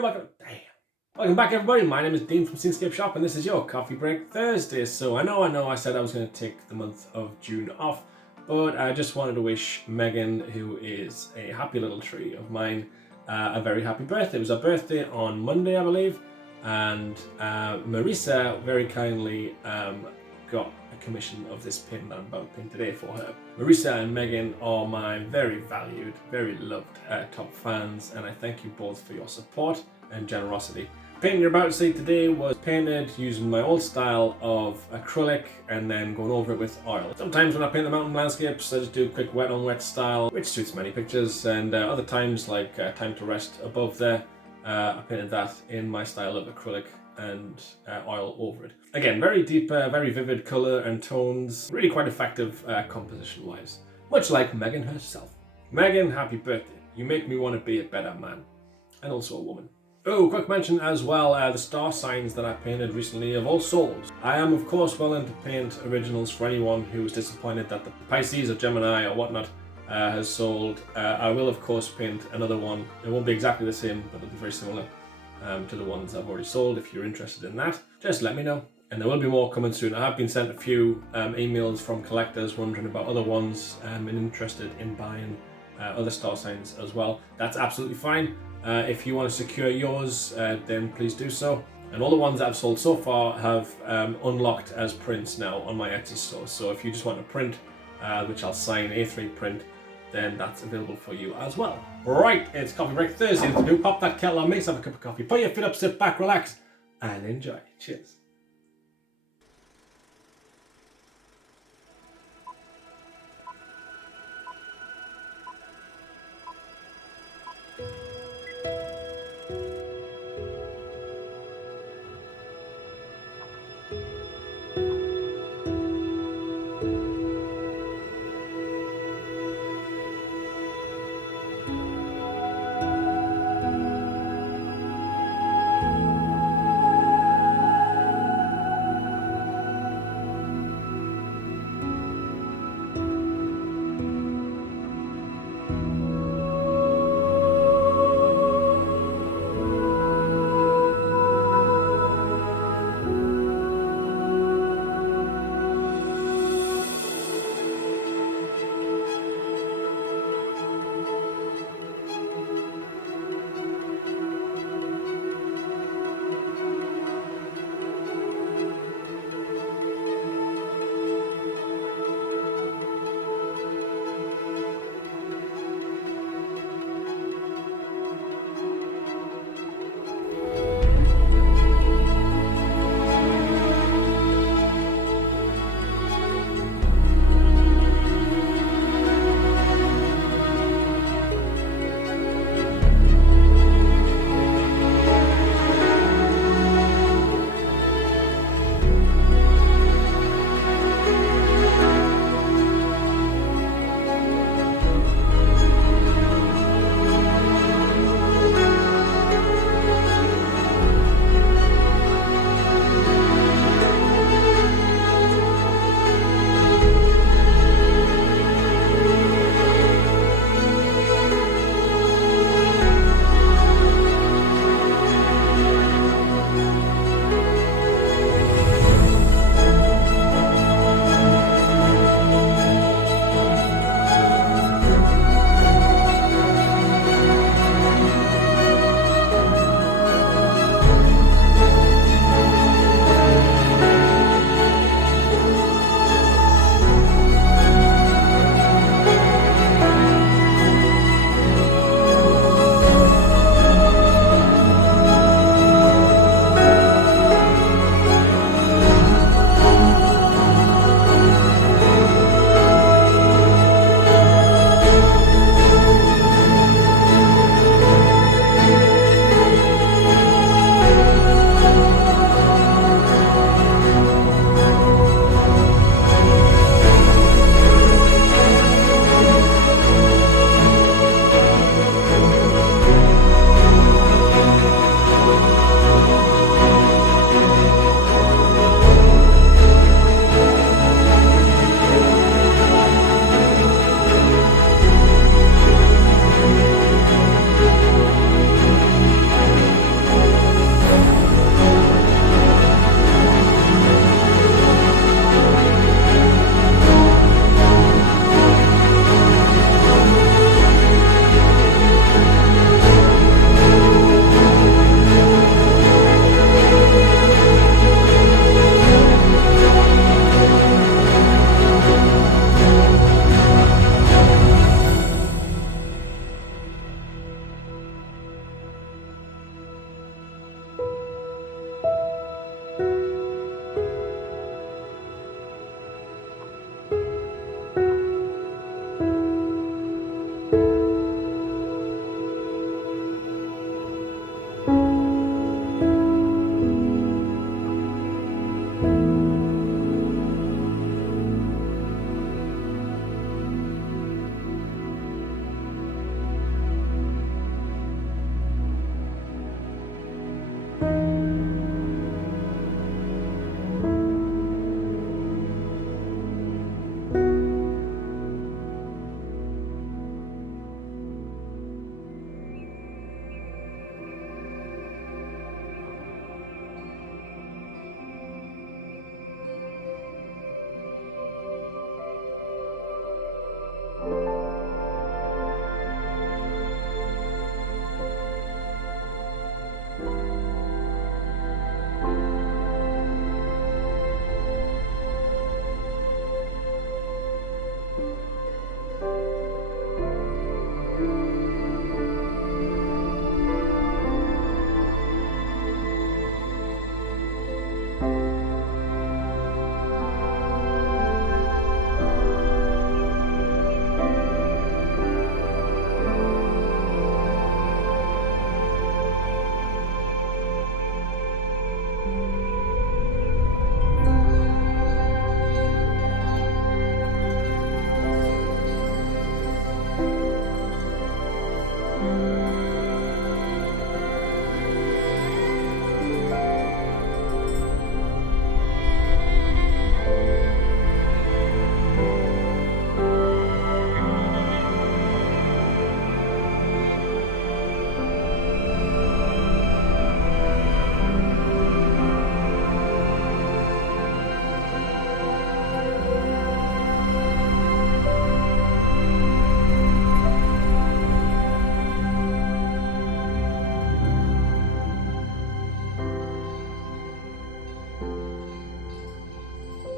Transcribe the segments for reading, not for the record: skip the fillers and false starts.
Welcome back, everybody. My name is Dean from Scenescapeshop, and this is your Coffee Break Thursday. So I know I said I was going to take the month of June off, but I just wanted to wish Megan, who is a happy little tree of mine, a very happy birthday. It was her birthday on Monday, I believe, and Marisa very kindly got a commission of this pin that I'm about to pin today for her. Marisa and Megan are my very valued, very loved top fans, and I thank you both for your support and generosity. The painting you're about to see today was painted using my old style of acrylic and then going over it with oil. Sometimes when I paint the mountain landscapes, I just do a quick wet on wet style, which suits many pictures, and other times, like Time to Rest above there, I painted that in my style of acrylic and oil over it. Again, very deep, very vivid colour and tones, really quite effective composition wise, much like Megan herself. Megan, happy birthday. You make me want to be a better man, and also a woman. Oh, quick mention as well, the star signs that I painted recently have all sold. I am of course willing to paint originals for anyone who is disappointed that the Pisces or Gemini or whatnot has sold. I will of course paint another one. It won't be exactly the same, but it'll be very similar to the ones I've already sold. If you're interested in that, just let me know. And there will be more coming soon. I have been sent a few emails from collectors wondering about other ones and interested in buying other star signs as well. That's absolutely fine. If you want to secure yours, then please do so. And all the ones that I've sold so far have unlocked as prints now on my Etsy store. So if you just want a print, which I'll sign A3 print, then that's available for you as well. Right, it's Coffee Break Thursday. To do, pop that kettle on, make yourself a cup of coffee, put your feet up, sit back, relax, and enjoy. Cheers.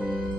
Bye.